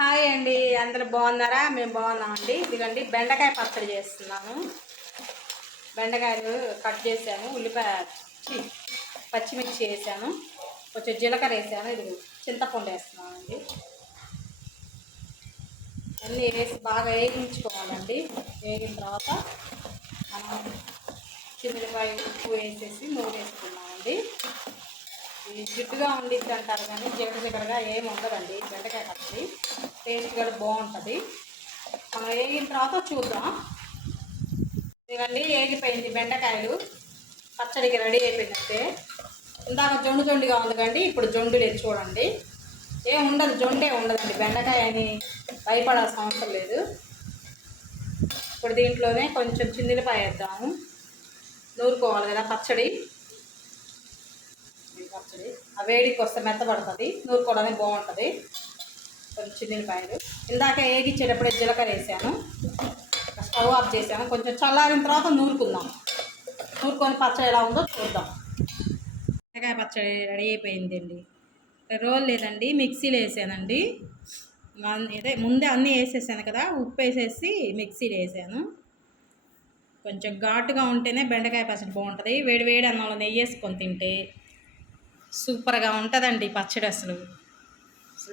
Hi అండి, అందరూ బాగున్నారా? మేము బాగున్నామండి. ఇదిగండి బెండకాయ పచ్చడి చేస్తున్నాను. బెండకాయలు కట్ చేశాను, ఉల్లిపాయ పచ్చిమిర్చి వేసాను, కొంచెం జీలకర్ర వేసాను, ఇది చింతపండు వేస్తున్నానండి. అన్నీ వేసి బాగా వేగించుకోవాలండి. వేగిన తర్వాత మనం చిల్లిపాయ ఉప్పు వేసేసి నూనె వేసుకున్నామండి. ఇది జిడ్డుగా ఉండిద్ది అంటారు కానీ జిగటగా ఏమి ఉండదండి. బెండకాయ పచ్చడి టేస్ట్ కూడా బాగుంటుంది. మనం వేగిన తర్వాత చూద్దాం. ఇవన్నీ వేగిపోయింది, బెండకాయలు పచ్చడికి రెడీ అయిపోయినట్టే. ఇందాక జొండుగా ఉంది కండి, ఇప్పుడు జొండు లేదు చూడండి. ఏం ఉండదు, జొండే ఉండదండి. బెండకాయ అని భయపడాల్సిన అవసరం లేదు. ఇప్పుడు దీంట్లోనే కొంచెం చిందిలిపాయ వేద్దాము. నూరుకోవాలి కదా పచ్చడి. ఆ వేడికి వస్తే మెత్తబడుతుంది, నూరుకోవడానికి బాగుంటుంది. కొంచెం చిన్నిపాయలు ఇందాక వేగిచ్చేటప్పుడే జీలకర్ర వేసాను, స్టవ్ ఆఫ్ చేసాను. కొంచెం చల్లారిన తర్వాత నూరుకుందాం. నూరుకొని పచ్చడి ఎలా ఉందో చూద్దాం. బెండకాయ పచ్చడి రెడీ అయిపోయిందండి. రోల్ లేదండి, మిక్సీలో వేసానండి. అదే ముందే అన్నీ వేసేసాను కదా, ఉప్పు వేసేసి మిక్సీలో వేసాను. కొంచెం ఘాటుగా ఉంటేనే బెండకాయ పచ్చడి బాగుంటుంది. వేడి వేడి అన్నంలో నెయ్యి వేసుకొని తింటే సూపర్గా ఉంటుందండి పచ్చడి. అసలు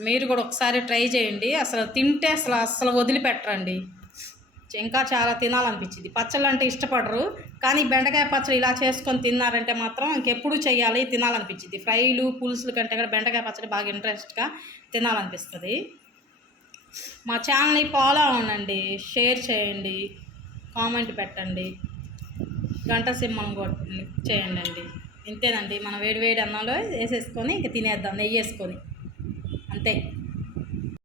మీరు కూడా ఒకసారి ట్రై చేయండి. అసలు తింటే అసలు వదిలిపెట్టరండి. ఇంకా చాలా తినాలనిపించింది. పచ్చళ్ళు అంటే ఇష్టపడరు, కానీ బెండకాయ పచ్చడి ఇలా చేసుకొని తిన్నారంటే మాత్రం ఇంకెప్పుడు చేయాలి తినాలనిపించింది. ఫ్రైలు పులుసులు కంటే కూడా బెండకాయ పచ్చడి బాగా ఇంట్రెస్ట్గా తినాలనిపిస్తుంది. మా ఛానల్ని ఫాలో అవ్వండి, షేర్ చేయండి, కామెంట్ పెట్టండి, గంట సింహం చేయండి అండి. ఇంతేనండి. మనం వేడి వేడి అన్నంలో వేసేసుకొని ఇంక తినేద్దాం నెయ్యి వేసుకొని, అంతే.